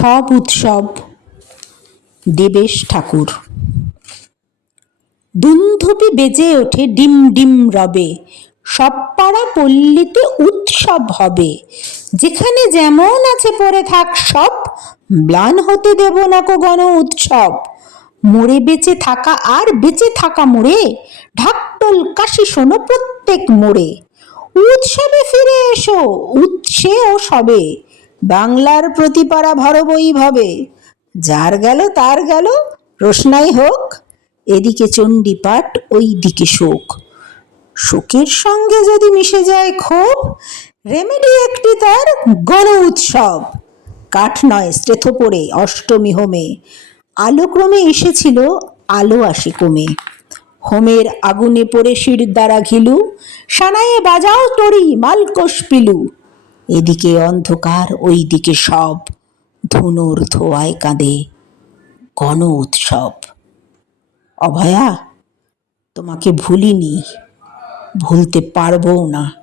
সব উৎসব দেবেশ ঠাকুর। দুন্ধুপি বেজে ওঠে ডিম ডিম রবে সব পাড়া পল্লীতে উৎসব হবে। যেখানে যেমন আছে পড়ে থাক সব, ম্লান হতে দেব না কো গণ উৎসব। মোড়ে বেঁচে থাকা আর বেঁচে থাকা মোড়ে ঢাকটল কাশি শোনো প্রত্যেক মোড়ে। উৎসবে ফিরে এসো উৎসে ও সবে। বাংলার প্রতিপারা ভরবই ভবে। যার গেল, তার গেল রোশনাই হোক। এদিকে চণ্ডীপাঠ ওই দিকে শোক। শোকের সঙ্গে যদি মিশে যায় ক্ষোভ রেমেডি একটি তার গণ উৎসব। কাঠ নয়, স্টেথো পড়ে, অষ্টমী হোমে। আলোক্রমে এসেছিল, আলো আসে কমে। হোমের আগুনে পড়ে শির দ্বারা ঘিলু। সানায়ে বাজাও তরি, মালকোষ পিলু। এদিকে অন্ধকার ওই দিকে সব। ধুনুর ধোয়ায় কাঁদে গণ উৎসব। অভয়া, তোমাকে ভুলিনি। ভুলতে পারবও না।